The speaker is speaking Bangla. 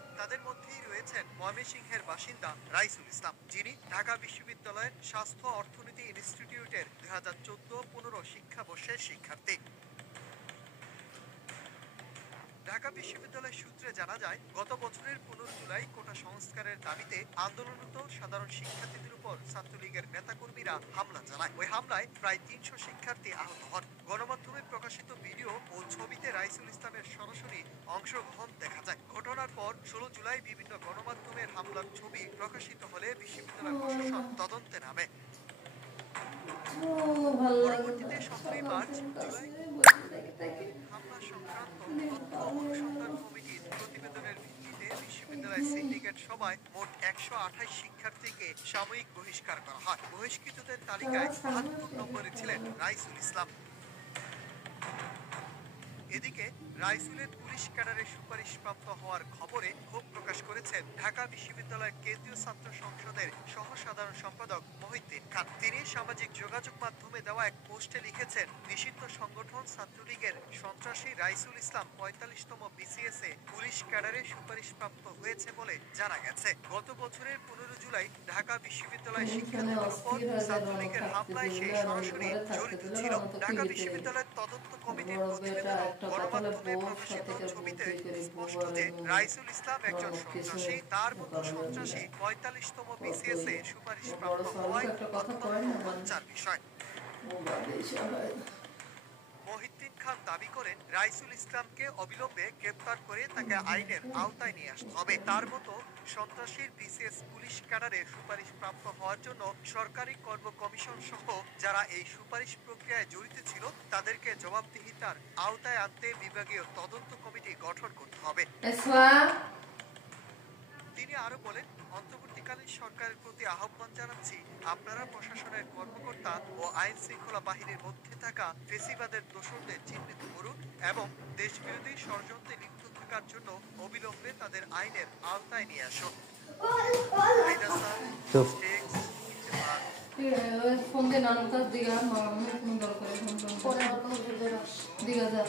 হয়। তাদের মধ্যেই রয়েছেন ময়মনসিংহের বাসিন্দা রাইসুল ইসলাম, যিনি ঢাকা বিশ্ববিদ্যালয়ের স্বাস্থ্য অর্থনীতি ইনস্টিটিউটের 2014-15 শিক্ষাবর্ষের শিক্ষার্থী। ঢাকা বিশ্ববিদ্যালয় সূত্রে জানা যায়, গত বছরের 15 জুলাই কোটা সংস্কারের দাবিতে আন্দোলনরত সাধারণ শিক্ষার্থীদের উপর ছাত্রলীগের নেতাকর্মীরা হামলা চালায়। ওই হামলায় প্রায় 300 শিক্ষার্থী আহত হন। গণমাধ্যমে প্রকাশিত ভিডিও ও ছবিতে রাইসুল ইসলামের সরাসরি অংশগ্রহণ দেখা যায়। ঘটনার পর 16 জুলাই বিভিন্ন গণমাধ্যমের হামলার ছবি প্রকাশিত হলে বিশ্ববিদ্যালয় প্রশাসন তদন্তে নামে। পরবর্তীতে 17 মার্চ জুলাই হামলা সংক্রান্ত তথ্য অনুসন্ধান কমিটির প্রতিবেদনের ভিত্তিতে বিশ্ববিদ্যালয় সিন্ডিকেট সভায় মোট 128 শিক্ষার্থীকে সাময়িক বহিষ্কার করা হয়। বহিষ্কৃতদের তালিকায় 72 নম্বরে ছিলেন রাইসুল ইসলাম। এদিকে রাইসুলের পুলিশ ক্যাডারে সুপারিশপ্রাপ্ত হওয়ার খবরে ক্ষোভ প্রকাশ করেছেন ঢাকা বিশ্ববিদ্যালয়ের কেন্দ্রীয় ছাত্র সংসদের সহ সাধারণ সম্পাদক মহিউদ্দিন খান। তিনি সামাজিক যোগাযোগ মাধ্যমে দেওয়া এক পোস্টে লিখেছেন, নিষিদ্ধ সংগঠন ছাত্রলীগের সন্ত্রাসী রাইসুল ইসলাম 45তম বিসিএস এ পুলিশ ক্যাডারে সুপারিশপ্রাপ্ত হয়েছে বলে জানা গেছে। গত বছরের 15 জুলাই ঢাকা বিশ্ববিদ্যালয়ের শিক্ষার্থীদের উপর ছাত্রলীগের হামলায় সে সরাসরি জড়িত ছিল। ঢাকা বিশ্ববিদ্যালয়ের তদন্ত কমিটির প্রতিবেদন গণমাধ্যমে প্রকাশিত ছবিতে স্পষ্ট যে রাইসুল ইসলাম একজন সন্ত্রাসী। তার মতো সন্ত্রাসী 45তম বিসিএস এ সুপারিশপ্রাপ্ত হওয়ায় অত্যন্ত লজ্জার বিষয়। মহিউদ্দিন খান দাবি করেন, রাইসুল ইসলামকে অবিলম্বে গ্রেপ্তার করে তাকে আইনের আওতায় নিয়ে আসতে হবে। তার মতো সন্ত্রাসীর বিসিএস পুলিশ ক্যাডারে সুপারিশপ্রাপ্ত হওয়ার জন্য সরকারি কর্ম কমিশন সহ যারা এই সুপারিশ প্রক্রিয়ায় জড়িত ছিল তাদেরকে জবাবদিহিতার আওতায় আনতে বিভাগীয় তদন্ত কমিটি গঠন করতে হবে। তিনি আরো বলেন, অন্তর্বর্তীকালীন সরকারের প্রতি আহ্বান জানাচ্ছি, আপনারা প্রশাসনের কর্মকর্তা ও আইন শৃঙ্খলা বাহিনীর মধ্যে থাকা ফেসিবাদের দোষরদের চিহ্নিত করুন এবং দেশবিরোধী ষড়যন্ত্রে লিপ্ত থাকার জন্য অবিলম্বে তাদের আইনের আওতায় নিয়ে আসুন। ফোন দিয়ে নানকার দিঘা মামা কোনো দরকার ফোন দিঘা যা